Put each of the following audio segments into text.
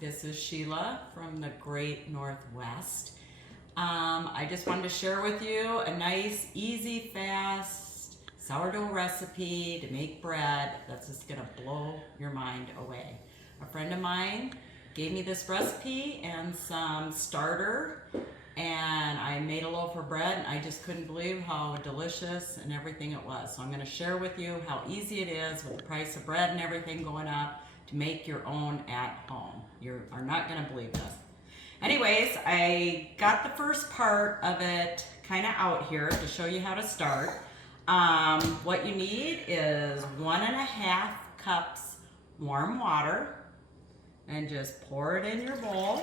This is Sheila from the Great Northwest. I just wanted to share with you a nice, easy, fast sourdough recipe to make bread that's just gonna blow your mind away. A friend of mine gave me this recipe and some starter, and I made a loaf of bread, and I just couldn't believe how delicious and everything it was. So I'm gonna share with you how easy it is with the price of bread and everything going up to make your own at home. You are not gonna believe this. Anyways, I got the first part of it kind of out here to show you how to start. What you need is 1.5 cups warm water, and just pour it in your bowl.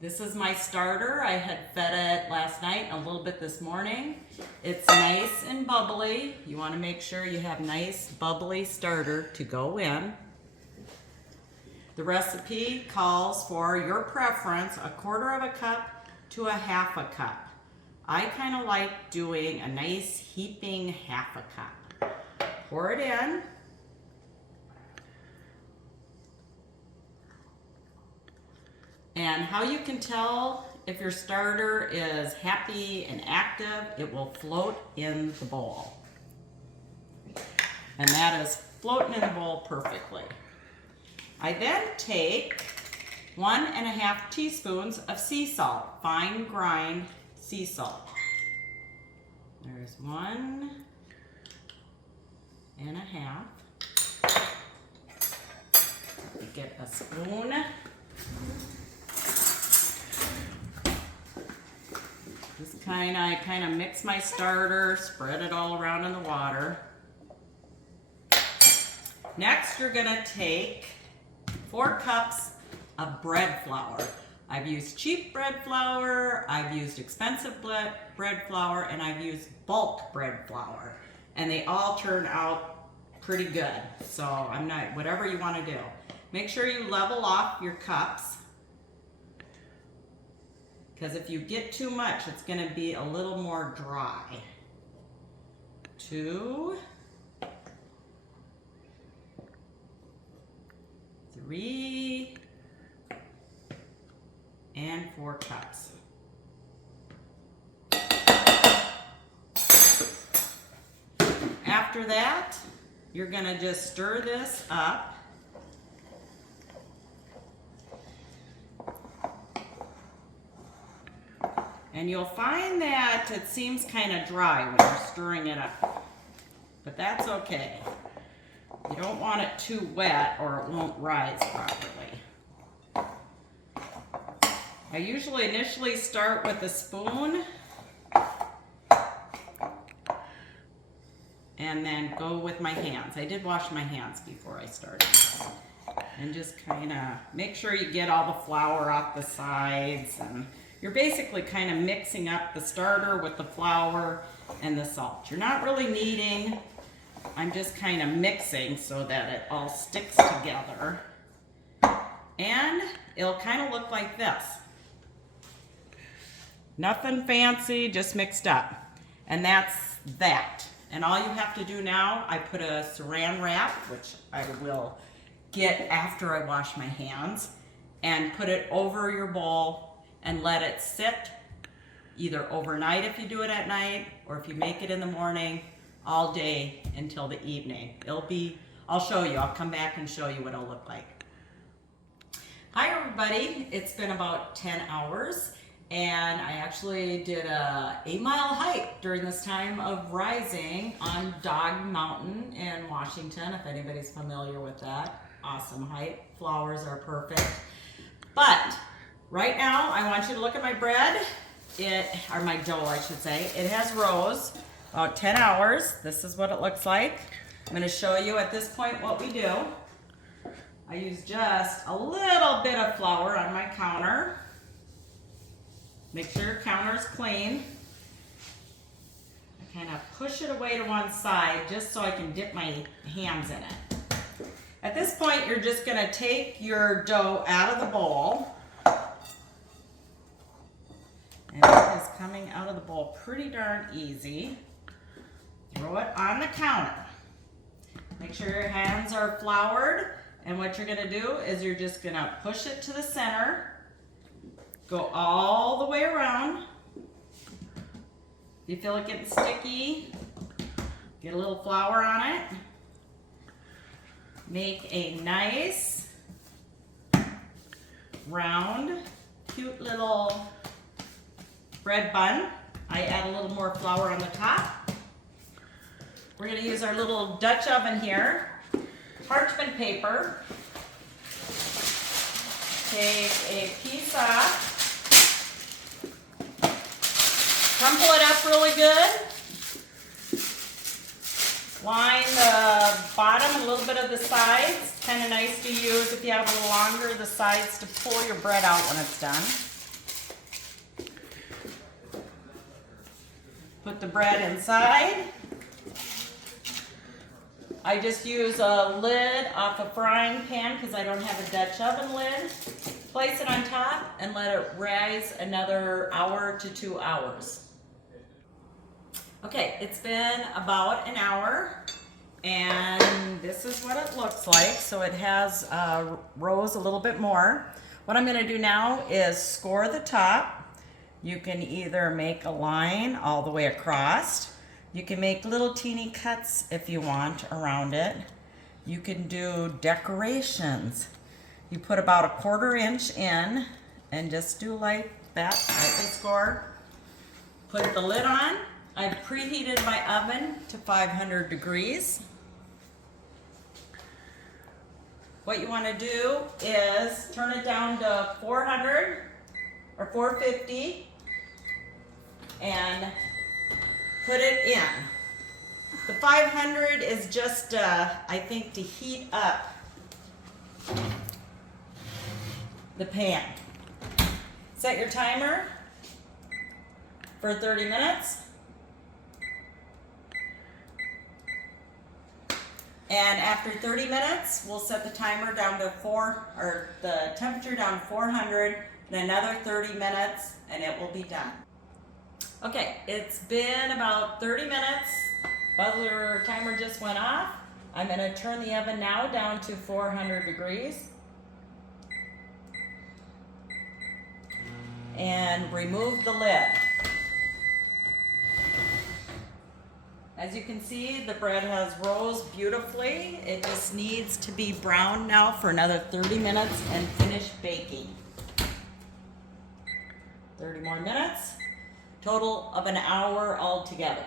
This is my starter. I had fed it last night and a little bit this morning. It's nice and bubbly. You want to make sure you have nice bubbly starter to go in. The recipe calls for your preference, 1/4 cup to 1/2 cup. I kind of like doing a nice heaping 1/2 cup. Pour it in. And how you can tell if your starter is happy and active, it will float in the bowl. And that is floating in the bowl perfectly. I then take 1.5 teaspoons of sea salt, fine grind sea salt. There's 1.5. Get a spoon. I kind of mix my starter, spread it all around in the water. Next, you're gonna take 4 cups of bread flour. I've used cheap bread flour, I've used expensive bread flour, and I've used bulk bread flour. And they all turn out pretty good. So whatever you wanna do. Make sure you level off your cups, because if you get too much, it's going to be a little more dry. 2, 3, and 4 cups. After that, you're going to just stir this up. And you'll find that it seems kind of dry when you're stirring it up, but that's okay. You don't want it too wet or it won't rise properly. I usually initially start with a spoon and then go with my hands. I did wash my hands before I started. And just kind of make sure you get all the flour off the sides, and you're basically kind of mixing up the starter with the flour and the salt. You're not really kneading. I'm just kind of mixing so that it all sticks together. And it'll kind of look like this. Nothing fancy, just mixed up. And that's that. And all you have to do now, I put a saran wrap, which I will get after I wash my hands, and put it over your bowl and let it sit either overnight if you do it at night, or if you make it in the morning, all day until the evening. I'll show you, I'll come back and show you what it'll look like. Hi everybody, it's been about 10 hours, and I actually did a 8-mile hike during this time of rising on Dog Mountain in Washington, if anybody's familiar with that. Awesome hike, flowers are perfect. But right now, I want you to look at my bread, or my dough, I should say. It has rose, about 10 hours. This is what it looks like. I'm gonna show you at this point what we do. I use just a little bit of flour on my counter. Make sure your counter is clean. I kind of push it away to one side just so I can dip my hands in it. At this point, you're just gonna take your dough out of the bowl. And it is coming out of the bowl pretty darn easy. Throw it on the counter. Make sure your hands are floured And what you're gonna do is you're just gonna push it to the center, go all the way around. If you feel it getting sticky, get a little flour on it. Make a nice, round, cute little bread bun. I add a little more flour on the top. We're gonna use our little Dutch oven here. Parchment paper. Take a piece off. Crumple it up really good. Line the bottom and a little bit of the sides. Kind of nice to use if you have a little longer the sides to pull your bread out when it's done. Put the bread inside. I just use a lid off a frying pan because I don't have a Dutch oven lid. Place it on top and let it rise another hour to 2 hours. Okay, it's been about an hour and this is what it looks like. So it has rose a little bit more. What I'm gonna do now is score the top. You can either make a line all the way across. You can make little teeny cuts if you want around it. You can do decorations. You put about a 1/4 inch in and just do like that, lightly score. Put the lid on. I've preheated my oven to 500 degrees. What you want to do is turn it down to 400 or 450 and put it in. The 500 is just, I think, to heat up the pan. Set your timer for 30 minutes. And after 30 minutes, we'll set the timer down to the temperature down to 400, and another 30 minutes, and it will be done. Okay, it's been about 30 minutes. Buzzer timer just went off. I'm gonna turn the oven now down to 400 degrees. And remove the lid. As you can see, the bread has rose beautifully. It just needs to be brown now for another 30 minutes and finish baking. 30 more minutes. Total of an hour altogether.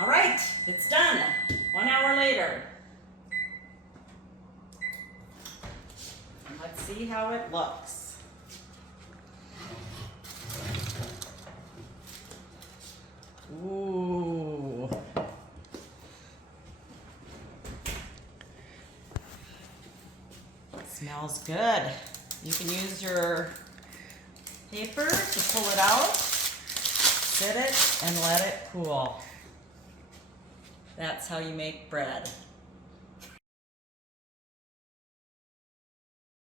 All right, it's done. 1 hour later. Let's see how it looks. Ooh. Smells good. You can use your paper to pull it out, sit it, and let it cool. That's how you make bread.